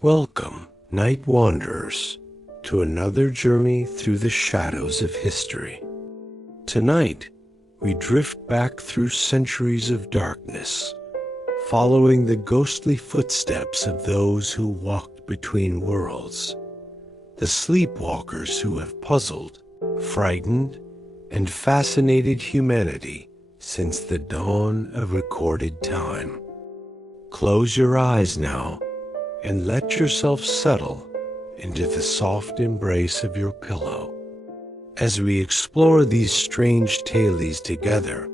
Welcome, night wanderers, to another journey through the shadows of history. Tonight, we drift back through centuries of darkness, following the ghostly footsteps of those who walked between worlds, the sleepwalkers who have puzzled, frightened, and fascinated humanity since the dawn of recorded time. Close your eyes now and let yourself settle into the soft embrace of your pillow. As we explore these strange tales together,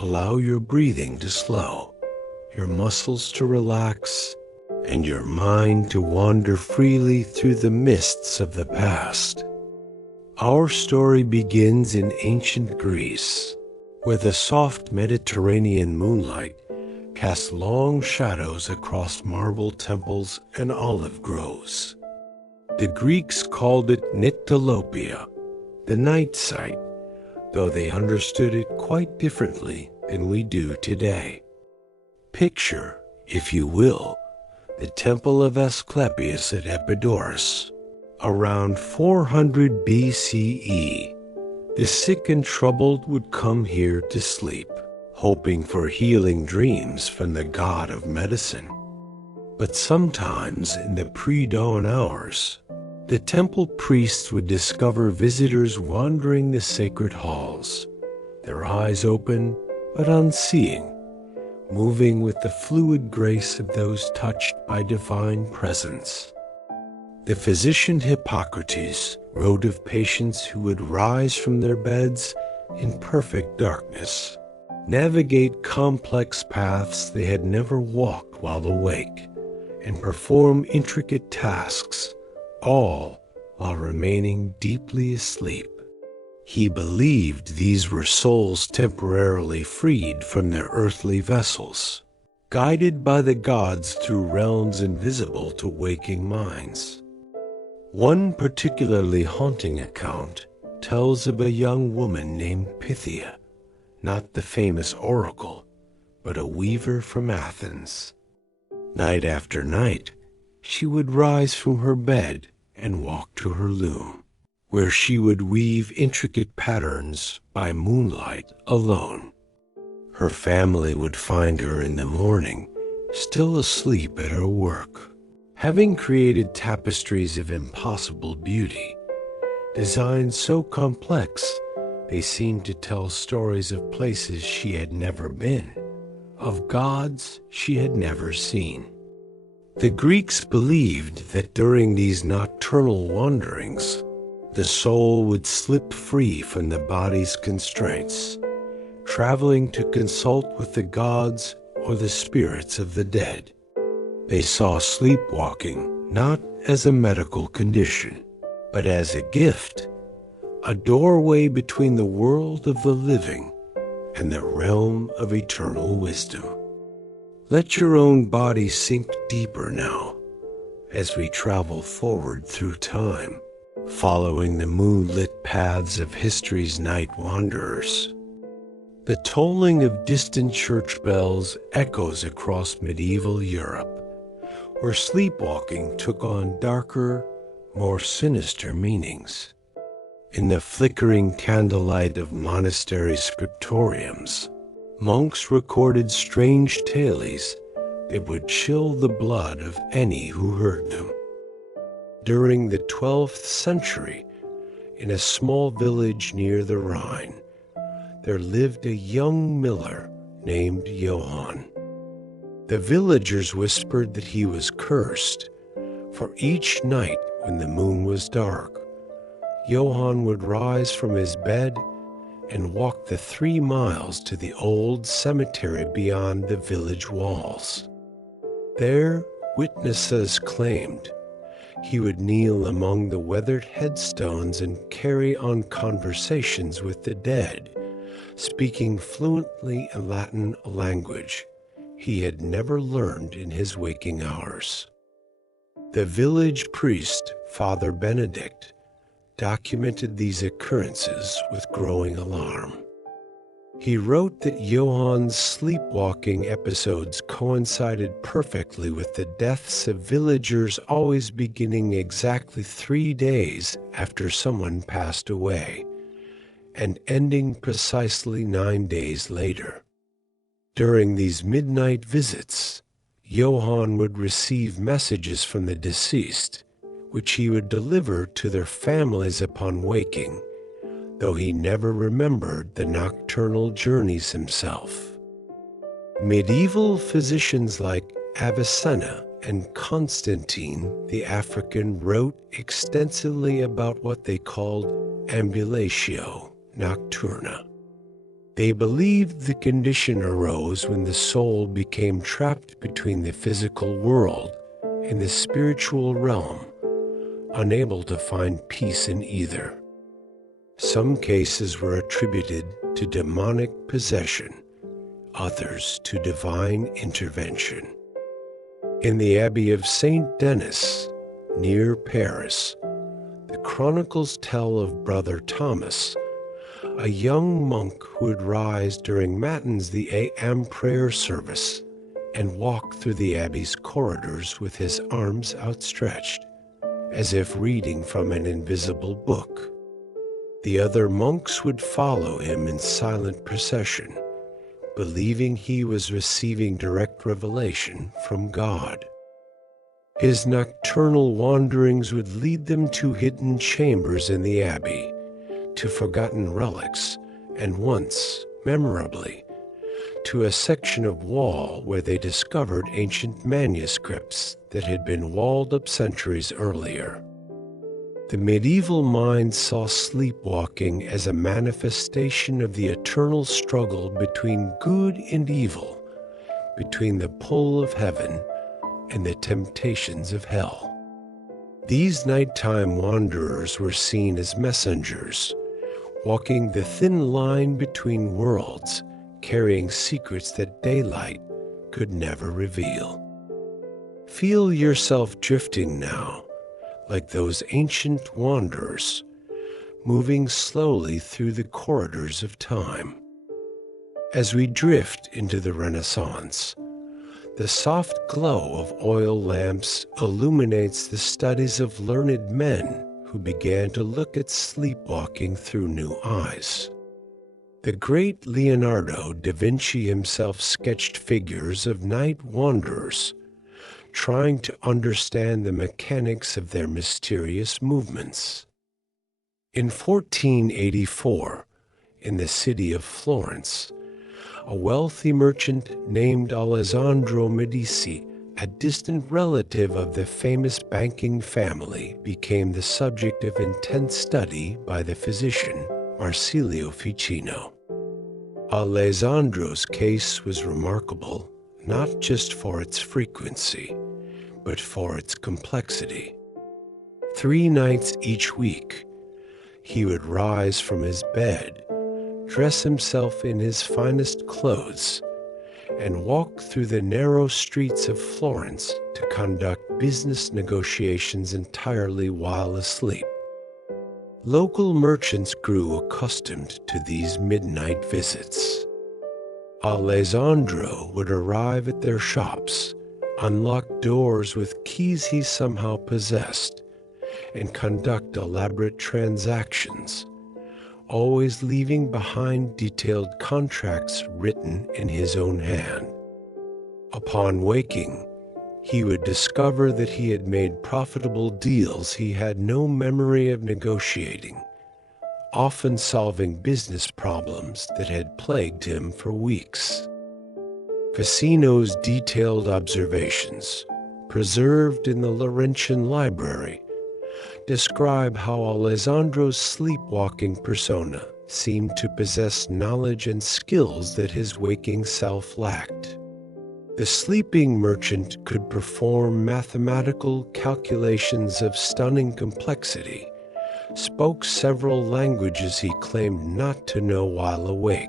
allow your breathing to slow, your muscles to relax, and your mind to wander freely through the mists of the past. Our story begins in ancient Greece, where the soft Mediterranean moonlight casts long shadows across marble temples and olive groves. The Greeks called it Nyctalopia, the night sight, though they understood it quite differently than we do today. Picture, if you will, the temple of Asclepius at Epidaurus. Around 400 BCE, the sick and troubled would come here to sleep, hoping for healing dreams from the god of medicine. But sometimes in the pre-dawn hours, the temple priests would discover visitors wandering the sacred halls, their eyes open but unseeing, moving with the fluid grace of those touched by divine presence. The physician Hippocrates wrote of patients who would rise from their beds in perfect darkness, navigate complex paths they had never walked while awake, and perform intricate tasks, all while remaining deeply asleep. He believed these were souls temporarily freed from their earthly vessels, guided by the gods through realms invisible to waking minds. One particularly haunting account tells of a young woman named Pythia, not the famous oracle, but a weaver from Athens. Night after night, she would rise from her bed and walk to her loom, where she would weave intricate patterns by moonlight alone. Her family would find her in the morning, still asleep at her work, having created tapestries of impossible beauty, designs so complex they seemed to tell stories of places she had never been, of gods she had never seen. The Greeks believed that during these nocturnal wanderings, the soul would slip free from the body's constraints, traveling to consult with the gods or the spirits of the dead. They saw sleepwalking not as a medical condition, but as a gift, a doorway between the world of the living and the realm of eternal wisdom. Let your own body sink deeper now as we travel forward through time, following the moonlit paths of history's night wanderers. The tolling of distant church bells echoes across medieval Europe, where sleepwalking took on darker, more sinister meanings. In the flickering candlelight of monastery scriptoriums, monks recorded strange tales that would chill the blood of any who heard them. During the 12th century, in a small village near the Rhine, there lived a young miller named Johann. The villagers whispered that he was cursed, for each night when the moon was dark, Johann would rise from his bed and walk the 3 miles to the old cemetery beyond the village walls. There, witnesses claimed, he would kneel among the weathered headstones and carry on conversations with the dead, speaking fluently a Latin language he had never learned in his waking hours. The village priest, Father Benedict, documented these occurrences with growing alarm. He wrote that Johann's sleepwalking episodes coincided perfectly with the deaths of villagers, always beginning exactly 3 days after someone passed away, and ending precisely 9 days later. During these midnight visits, Johann would receive messages from the deceased, which he would deliver to their families upon waking, though he never remembered the nocturnal journeys himself. Medieval physicians like Avicenna and Constantine the African wrote extensively about what they called ambulatio nocturna. They believed the condition arose when the soul became trapped between the physical world and the spiritual realm, unable to find peace in either. Some cases were attributed to demonic possession, others to divine intervention. In the Abbey of Saint Denis, near Paris, the chronicles tell of Brother Thomas, a young monk who would rise during matins, the AM prayer service, and walk through the abbey's corridors with his arms outstretched, as if reading from an invisible book. The other monks would follow him in silent procession, believing he was receiving direct revelation from God. His nocturnal wanderings would lead them to hidden chambers in the abbey, to forgotten relics, and once, memorably, to a section of wall where they discovered ancient manuscripts that had been walled up centuries earlier. The medieval mind saw sleepwalking as a manifestation of the eternal struggle between good and evil, between the pull of heaven and the temptations of hell. These nighttime wanderers were seen as messengers, walking the thin line between worlds, carrying secrets that daylight could never reveal. Feel yourself drifting now, like those ancient wanderers, moving slowly through the corridors of time. As we drift into the Renaissance, the soft glow of oil lamps illuminates the studies of learned men who began to look at sleepwalking through new eyes. The great Leonardo da Vinci himself sketched figures of night wanderers, trying to understand the mechanics of their mysterious movements. In 1484, in the city of Florence, a wealthy merchant named Alessandro Medici, a distant relative of the famous banking family, became the subject of intense study by the physician Marsilio Ficino. Alessandro's case was remarkable not just for its frequency, but for its complexity. 3 nights each week, he would rise from his bed, dress himself in his finest clothes, and walk through the narrow streets of Florence to conduct business negotiations entirely while asleep. Local merchants grew accustomed to these midnight visits. Alessandro would arrive at their shops, unlock doors with keys he somehow possessed, and conduct elaborate transactions, always leaving behind detailed contracts written in his own hand. Upon waking, he would discover that he had made profitable deals he had no memory of negotiating, often solving business problems that had plagued him for weeks. Ficino's detailed observations, preserved in the Laurentian Library, describe how Alessandro's sleepwalking persona seemed to possess knowledge and skills that his waking self lacked. The sleeping merchant could perform mathematical calculations of stunning complexity, spoke several languages he claimed not to know while awake,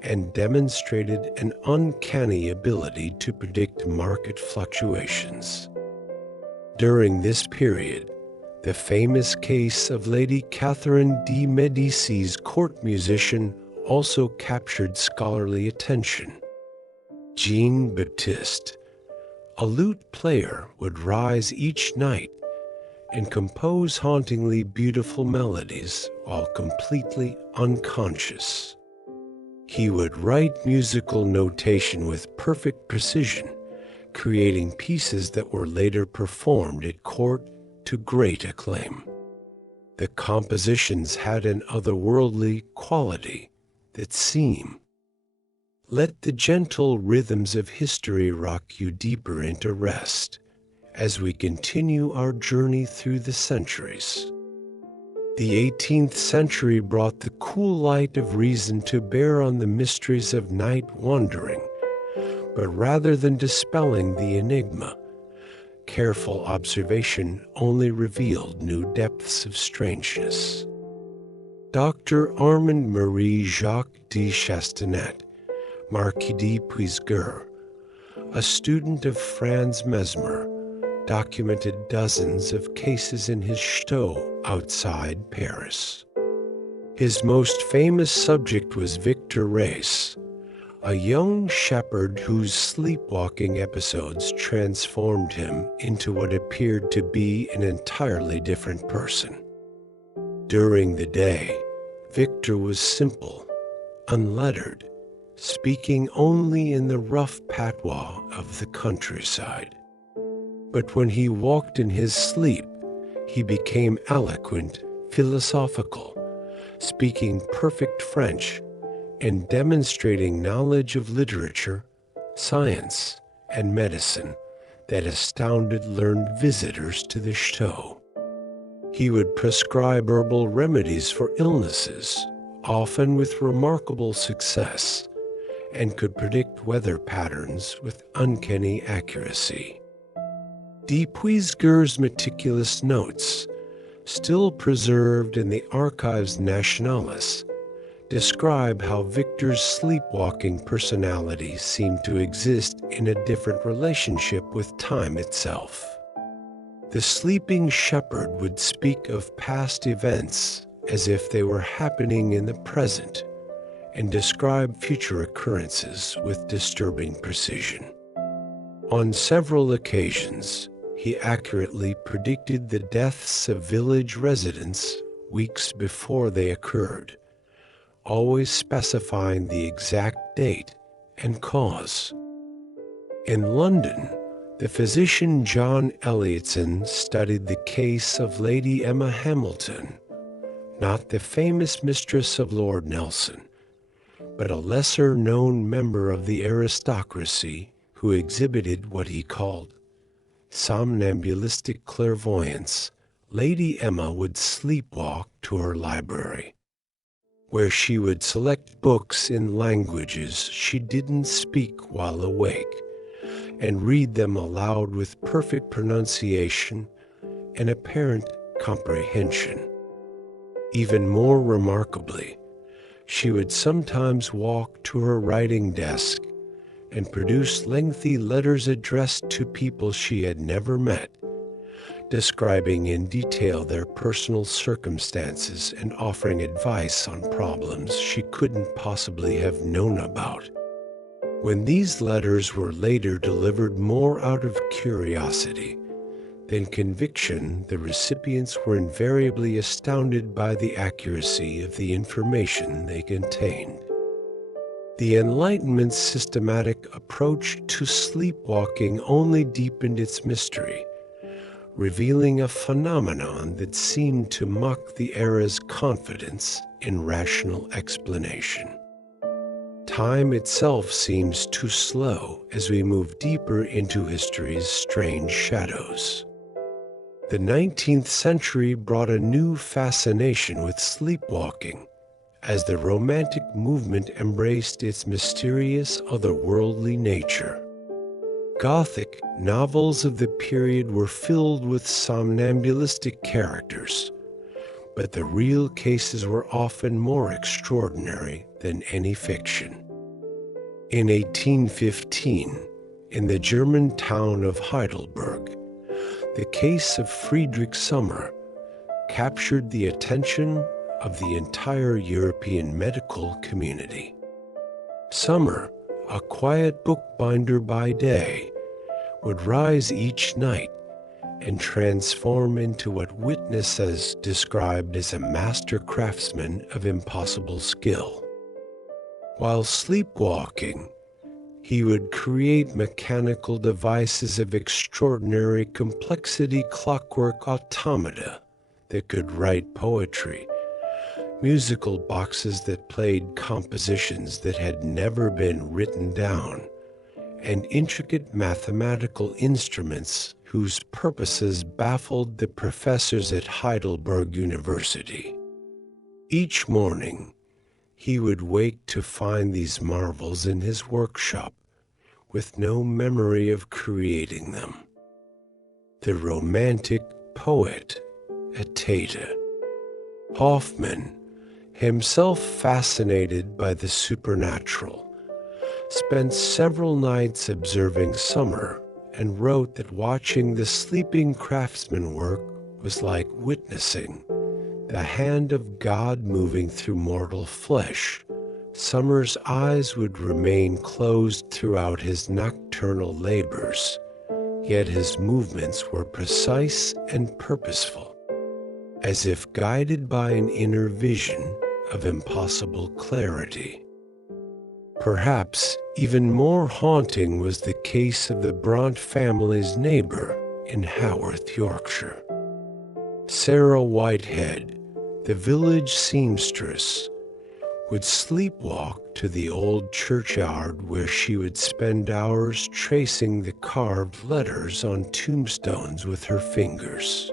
and demonstrated an uncanny ability to predict market fluctuations. During this period, the famous case of Lady Catherine de' Medici's court musician also captured scholarly attention. Jean-Baptiste, a lute player, would rise each night and compose hauntingly beautiful melodies while completely unconscious. He would write musical notation with perfect precision, creating pieces that were later performed at court to great acclaim. The compositions had an otherworldly quality that seemed. Let the gentle rhythms of history rock you deeper into rest as we continue our journey through the centuries. The 18th century brought the cool light of reason to bear on the mysteries of night wandering, but rather than dispelling the enigma, careful observation only revealed new depths of strangeness. Dr. Armand Marie Jacques de Chastanet, Marquis de Puiseux, a student of Franz Mesmer, documented dozens of cases in his chateau outside Paris. His most famous subject was Victor Reis, a young shepherd whose sleepwalking episodes transformed him into what appeared to be an entirely different person. During the day, Victor was simple, unlettered, speaking only in the rough patois of the countryside. But when he walked in his sleep, he became eloquent, philosophical, speaking perfect French, and demonstrating knowledge of literature, science, and medicine that astounded learned visitors to the chateau. He would prescribe herbal remedies for illnesses, often with remarkable success, and could predict weather patterns with uncanny accuracy. De Puiseux's meticulous notes, still preserved in the Archives Nationales, describe how Victor's sleepwalking personality seemed to exist in a different relationship with time itself. The sleeping shepherd would speak of past events as if they were happening in the present, and describe future occurrences with disturbing precision. On several occasions, he accurately predicted the deaths of village residents weeks before they occurred, always specifying the exact date and cause. In London, the physician John Elliotson studied the case of Lady Emma Hamilton, not the famous mistress of Lord Nelson, but a lesser-known member of the aristocracy who exhibited what he called somnambulistic clairvoyance. Lady Emma would sleepwalk to her library, where she would select books in languages she didn't speak while awake, and read them aloud with perfect pronunciation and apparent comprehension. Even more remarkably, she would sometimes walk to her writing desk and produce lengthy letters addressed to people she had never met, describing in detail their personal circumstances and offering advice on problems she couldn't possibly have known about. When these letters were later delivered more out of curiosity than conviction, the recipients were invariably astounded by the accuracy of the information they contained. The Enlightenment's systematic approach to sleepwalking only deepened its mystery, revealing a phenomenon that seemed to mock the era's confidence in rational explanation. Time itself seems too slow as we move deeper into history's strange shadows. The 19th century brought a new fascination with sleepwalking, as the Romantic movement embraced its mysterious, otherworldly nature. Gothic novels of the period were filled with somnambulistic characters, but the real cases were often more extraordinary than any fiction. In 1815, in the German town of Heidelberg, the case of Friedrich Sommer captured the attention of the entire European medical community. Summer, a quiet bookbinder by day, would rise each night and transform into what witnesses described as a master craftsman of impossible skill. While sleepwalking, he would create mechanical devices of extraordinary complexity, clockwork automata that could write poetry, musical boxes that played compositions that had never been written down, and intricate mathematical instruments whose purposes baffled the professors at Heidelberg University. Each morning, he would wake to find these marvels in his workshop, with no memory of creating them. The romantic poet Ateta Hoffmann, himself fascinated by the supernatural, spent several nights observing summer and wrote that watching the sleeping craftsman work was like witnessing the hand of God moving through mortal flesh. Summer's eyes would remain closed throughout his nocturnal labors, yet his movements were precise and purposeful, as if guided by an inner vision of impossible clarity. Perhaps even more haunting was the case of the Bront family's neighbor in Haworth, Yorkshire. Sarah Whitehead, the village seamstress, would sleepwalk to the old churchyard where she would spend hours tracing the carved letters on tombstones with her fingers.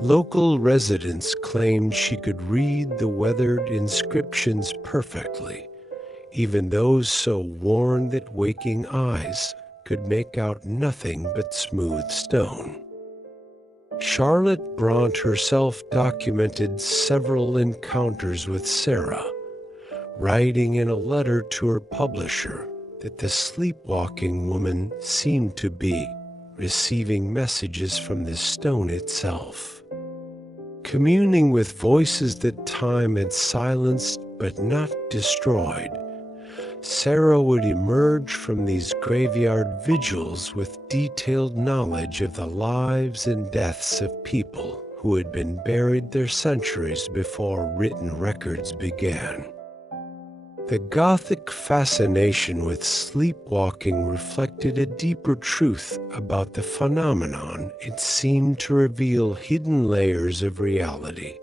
Local residents claimed she could read the weathered inscriptions perfectly, even those so worn that waking eyes could make out nothing but smooth stone. Charlotte Bront herself documented several encounters with Sarah, writing in a letter to her publisher that the sleepwalking woman seemed to be receiving messages from the stone itself, communing with voices that time had silenced but not destroyed. Sarah would emerge from these graveyard vigils with detailed knowledge of the lives and deaths of people who had been buried there centuries before written records began. The Gothic fascination with sleepwalking reflected a deeper truth about the phenomenon. It seemed to reveal hidden layers of reality,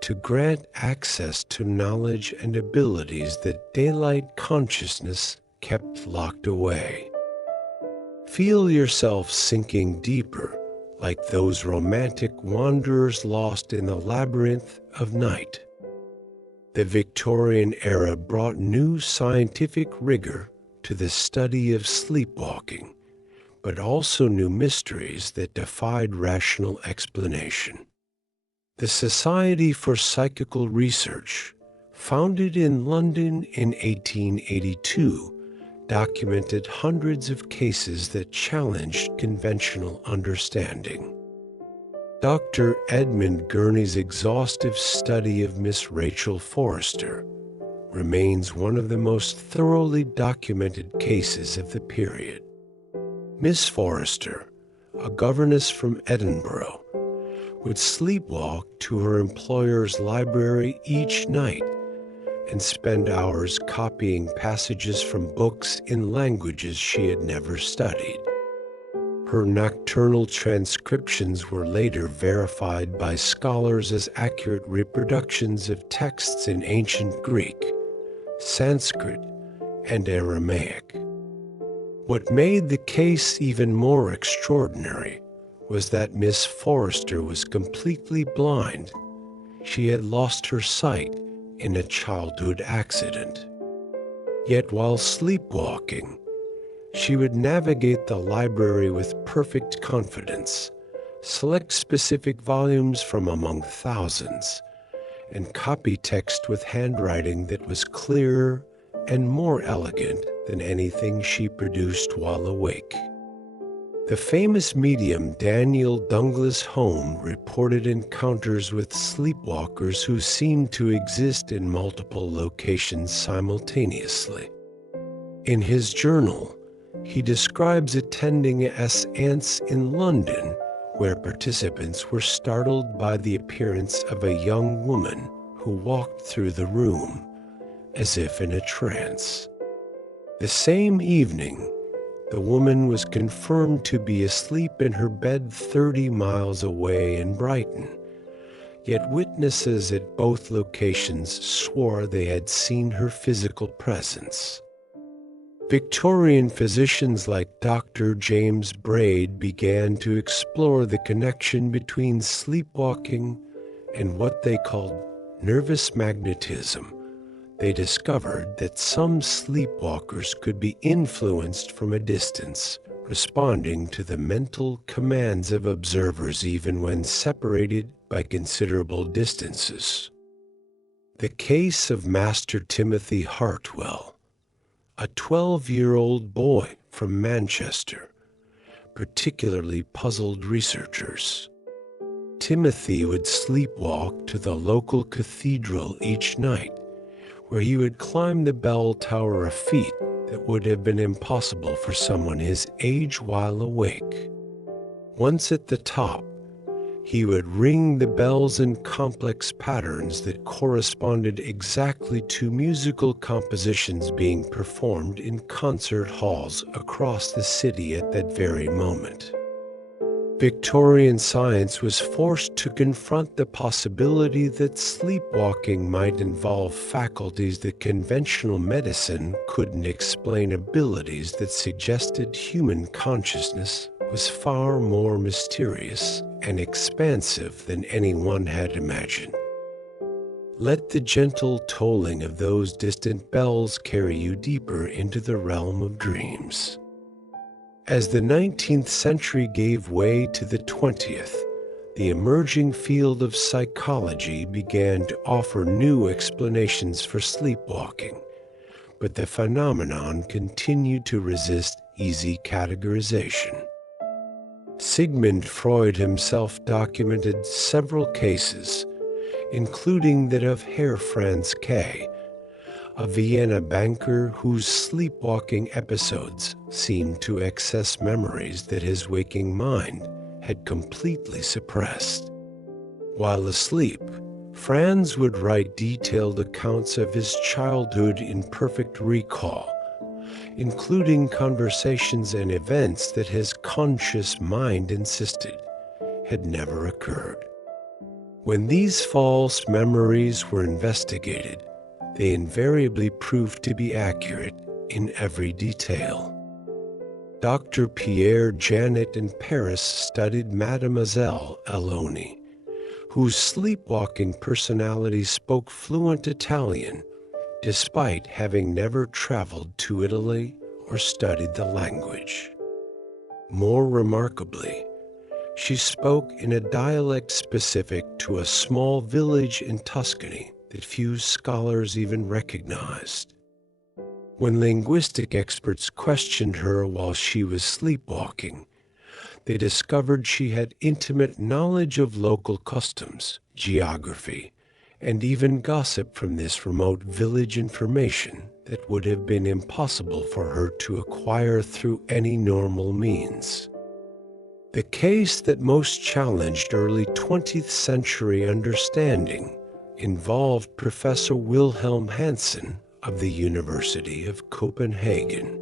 to grant access to knowledge and abilities that daylight consciousness kept locked away. Feel yourself sinking deeper, like those romantic wanderers lost in the labyrinth of night. The Victorian era brought new scientific rigor to the study of sleepwalking, but also new mysteries that defied rational explanation. The Society for Psychical Research, founded in London in 1882, documented hundreds of cases that challenged conventional understanding. Dr. Edmund Gurney's exhaustive study of Miss Rachel Forrester remains one of the most thoroughly documented cases of the period. Miss Forrester, a governess from Edinburgh, would sleepwalk to her employer's library each night and spend hours copying passages from books in languages she had never studied. Her nocturnal transcriptions were later verified by scholars as accurate reproductions of texts in ancient Greek, Sanskrit, and Aramaic. What made the case even more extraordinary was that Miss Forrester was completely blind. She had lost her sight in a childhood accident. Yet while sleepwalking, she would navigate the library with perfect confidence, select specific volumes from among thousands, and copy text with handwriting that was clearer and more elegant than anything she produced while awake. The famous medium Daniel Douglas Home reported encounters with sleepwalkers who seemed to exist in multiple locations simultaneously. In his journal, he describes attending a séance in London where participants were startled by the appearance of a young woman who walked through the room as if in a trance. The same evening, the woman was confirmed to be asleep in her bed 30 miles away in Brighton, yet witnesses at both locations swore they had seen her physical presence. Victorian physicians like Dr. James Braid began to explore the connection between sleepwalking and what they called nervous magnetism. They discovered that some sleepwalkers could be influenced from a distance, responding to the mental commands of observers even when separated by considerable distances. The case of Master Timothy Hartwell, a 12-year-old boy from Manchester, particularly puzzled researchers. Timothy would sleepwalk to the local cathedral each night, where he would climb the bell tower a feat that would have been impossible for someone his age while awake. Once at the top, he would ring the bells in complex patterns that corresponded exactly to musical compositions being performed in concert halls across the city at that very moment. Victorian science was forced to confront the possibility that sleepwalking might involve faculties that conventional medicine couldn't explain, abilities that suggested human consciousness was far more mysterious and expansive than anyone had imagined. Let the gentle tolling of those distant bells carry you deeper into the realm of dreams. As the 19th century gave way to the 20th, the emerging field of psychology began to offer new explanations for sleepwalking, but the phenomenon continued to resist easy categorization. Sigmund Freud himself documented several cases, including that of Herr Franz K., a Vienna banker whose sleepwalking episodes seemed to access memories that his waking mind had completely suppressed. While asleep, Franz would write detailed accounts of his childhood in perfect recall, including conversations and events that his conscious mind insisted had never occurred. When these false memories were investigated, they invariably proved to be accurate in every detail. Dr. Pierre Janet in Paris studied Mademoiselle Aloni, whose sleepwalking personality spoke fluent Italian, despite having never traveled to Italy or studied the language. More remarkably, she spoke in a dialect specific to a small village in Tuscany that few scholars even recognized. When linguistic experts questioned her while she was sleepwalking, they discovered she had intimate knowledge of local customs, geography, and even gossip from this remote village, information that would have been impossible for her to acquire through any normal means. The case that most challenged early 20th century understanding involved Professor Wilhelm Hansen of the University of Copenhagen.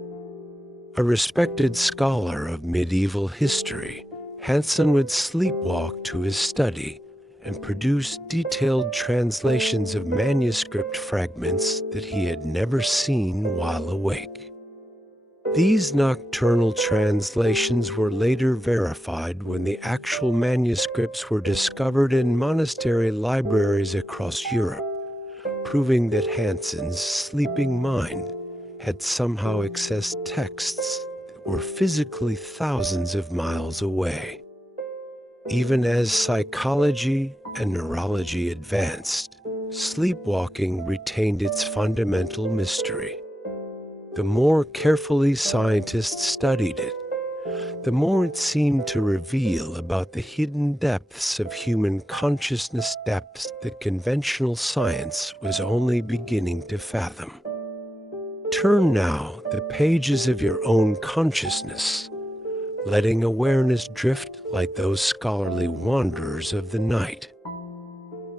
A respected scholar of medieval history, Hansen would sleepwalk to his study and produce detailed translations of manuscript fragments that he had never seen while awake. These nocturnal translations were later verified when the actual manuscripts were discovered in monastery libraries across Europe, proving that Hansen's sleeping mind had somehow accessed texts that were physically thousands of miles away. Even as psychology and neurology advanced, sleepwalking retained its fundamental mystery. The more carefully scientists studied it, the more it seemed to reveal about the hidden depths of human consciousness, depths that conventional science was only beginning to fathom. Turn now the pages of your own consciousness, letting awareness drift like those scholarly wanderers of the night.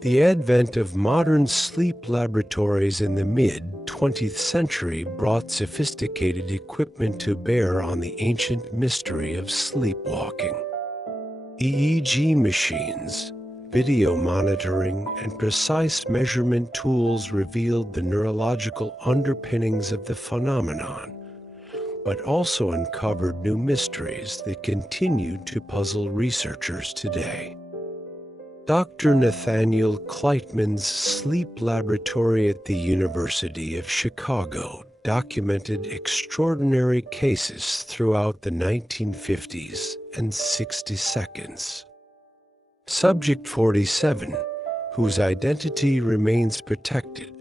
The advent of modern sleep laboratories in the mid-20th century brought sophisticated equipment to bear on the ancient mystery of sleepwalking. EEG machines, video monitoring, and precise measurement tools revealed the neurological underpinnings of the phenomenon, but also uncovered new mysteries that continue to puzzle researchers today. Dr. Nathaniel Kleitman's sleep laboratory at the University of Chicago documented extraordinary cases throughout the 1950s and 60 seconds. Subject 47, whose identity remains protected,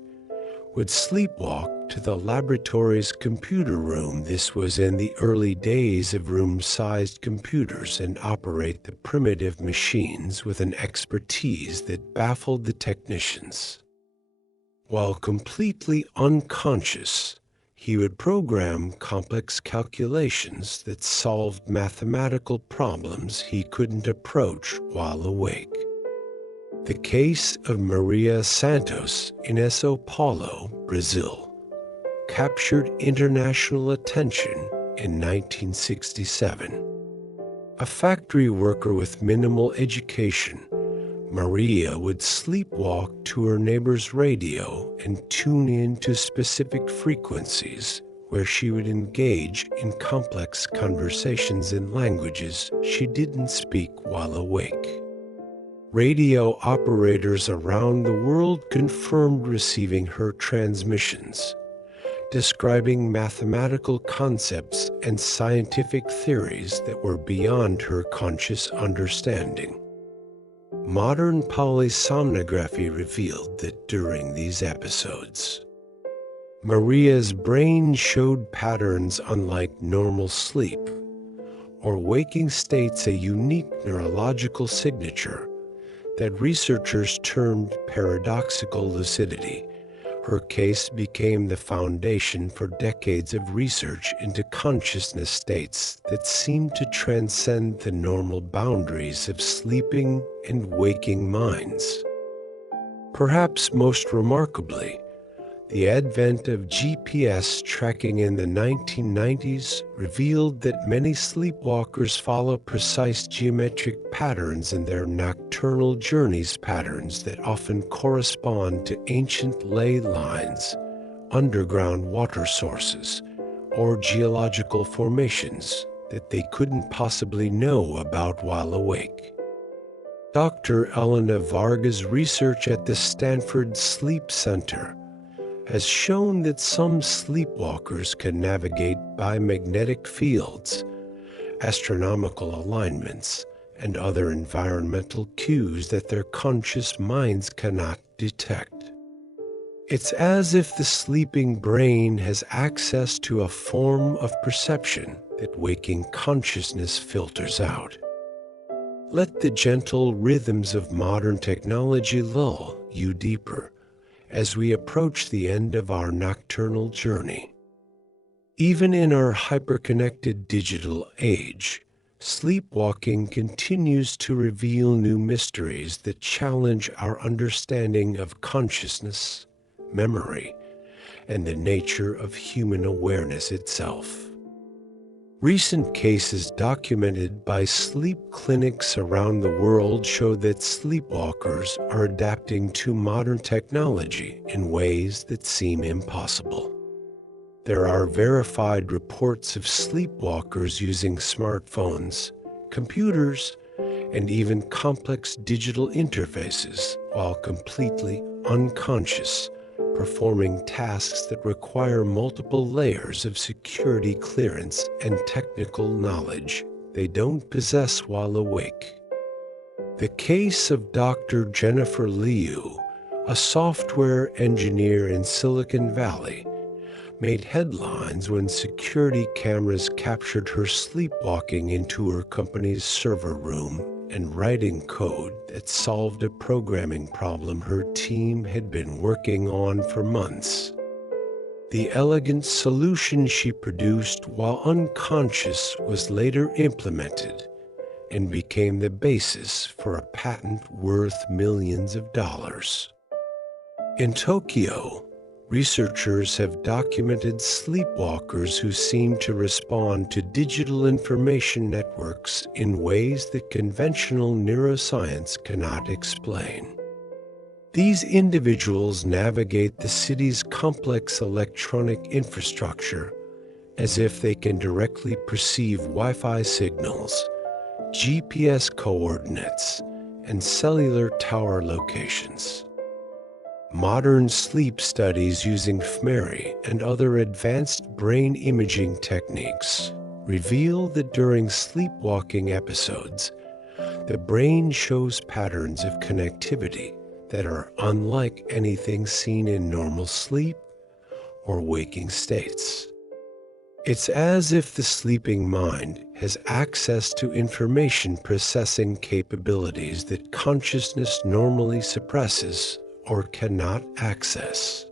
would sleepwalk to the laboratory's computer room. This was in the early days of room-sized computers, and operate the primitive machines with an expertise that baffled the technicians. While completely unconscious, he would program complex calculations that solved mathematical problems he couldn't approach while awake. The case of Maria Santos in São Paulo, Brazil, captured international attention in 1967. A factory worker with minimal education, Maria would sleepwalk to her neighbor's radio and tune in to specific frequencies, where she would engage in complex conversations in languages she didn't speak while awake. Radio operators around the world confirmed receiving her transmissions, describing mathematical concepts and scientific theories that were beyond her conscious understanding. Modern polysomnography revealed that during these episodes, Maria's brain showed patterns unlike normal sleep or waking states, a unique neurological signature that researchers termed paradoxical lucidity. Her case became the foundation for decades of research into consciousness states that seemed to transcend the normal boundaries of sleeping and waking minds. Perhaps most remarkably, the advent of GPS tracking in the 1990s revealed that many sleepwalkers follow precise geometric patterns in their nocturnal journeys, patterns that often correspond to ancient ley lines, underground water sources, or geological formations that they couldn't possibly know about while awake. Dr. Elena Varga's research at the Stanford Sleep Center has shown that some sleepwalkers can navigate by magnetic fields, astronomical alignments, and other environmental cues that their conscious minds cannot detect. It's as if the sleeping brain has access to a form of perception that waking consciousness filters out. Let the gentle rhythms of modern technology lull you deeper as we approach the end of our nocturnal journey. Even in our hyper-connected digital age, sleepwalking continues to reveal new mysteries that challenge our understanding of consciousness, memory, and the nature of human awareness itself. Recent cases documented by sleep clinics around the world show that sleepwalkers are adapting to modern technology in ways that seem impossible. There are verified reports of sleepwalkers using smartphones, computers, and even complex digital interfaces while completely unconscious, performing tasks that require multiple layers of security clearance and technical knowledge they don't possess while awake. The case of Dr. Jennifer Liu, a software engineer in Silicon Valley, made headlines when security cameras captured her sleepwalking into her company's server room and writing code that solved a programming problem her team had been working on for months. The elegant solution she produced while unconscious was later implemented and became the basis for a patent worth millions of dollars. In Tokyo, researchers have documented sleepwalkers who seem to respond to digital information networks in ways that conventional neuroscience cannot explain. These individuals navigate the city's complex electronic infrastructure as if they can directly perceive Wi-Fi signals, GPS coordinates, and cellular tower locations. Modern sleep studies using fMRI and other advanced brain imaging techniques reveal that during sleepwalking episodes, the brain shows patterns of connectivity that are unlike anything seen in normal sleep or waking states. It's as if the sleeping mind has access to information processing capabilities that consciousness normally suppresses or cannot access.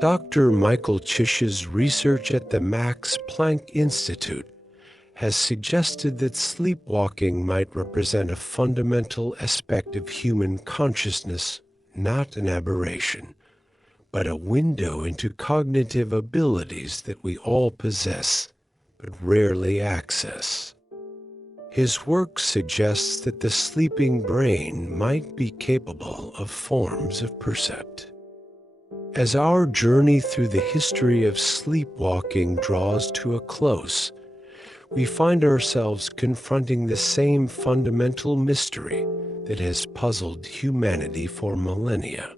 Dr. Michael Chish's research at the Max Planck Institute has suggested that sleepwalking might represent a fundamental aspect of human consciousness, not an aberration, but a window into cognitive abilities that we all possess, but rarely access. His work suggests that the sleeping brain might be capable of forms of percept. As our journey through the history of sleepwalking draws to a close, we find ourselves confronting the same fundamental mystery that has puzzled humanity for millennia.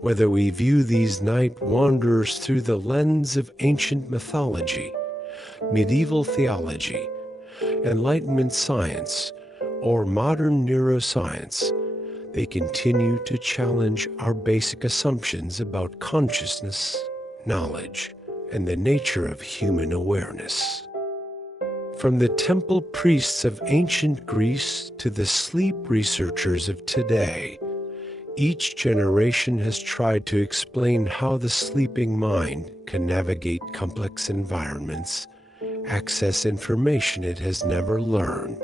Whether we view these night wanderers through the lens of ancient mythology, medieval theology, Enlightenment science, or modern neuroscience, they continue to challenge our basic assumptions about consciousness, knowledge, and the nature of human awareness. From the temple priests of ancient Greece to the sleep researchers of today, each generation has tried to explain how the sleeping mind can navigate complex environments, access information it has never learned,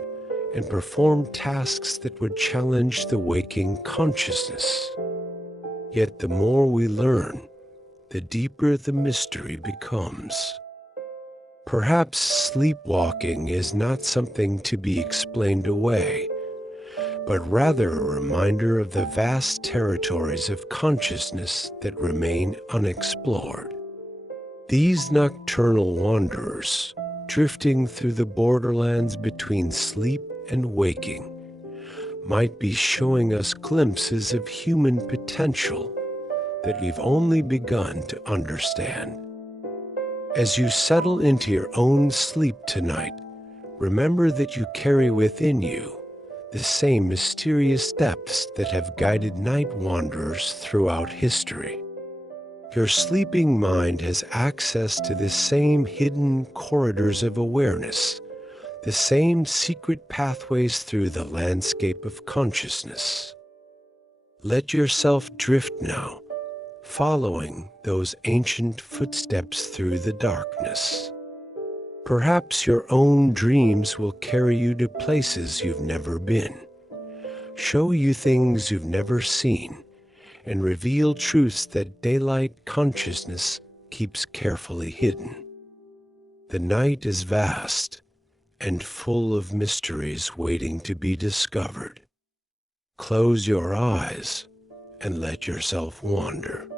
and perform tasks that would challenge the waking consciousness. Yet the more we learn, the deeper the mystery becomes. Perhaps sleepwalking is not something to be explained away, but rather a reminder of the vast territories of consciousness that remain unexplored. These nocturnal wanderers, drifting through the borderlands between sleep and waking, might be showing us glimpses of human potential that we've only begun to understand. As you settle into your own sleep tonight, remember that you carry within you the same mysterious depths that have guided night wanderers throughout history. Your sleeping mind has access to the same hidden corridors of awareness, the same secret pathways through the landscape of consciousness. Let yourself drift now, following those ancient footsteps through the darkness. Perhaps your own dreams will carry you to places you've never been, show you things you've never seen, and reveal truths that daylight consciousness keeps carefully hidden. The night is vast and full of mysteries waiting to be discovered. Close your eyes and let yourself wander.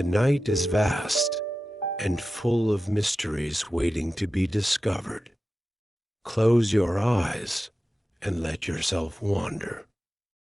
The night is vast and full of mysteries waiting to be discovered. Close your eyes and let yourself wander.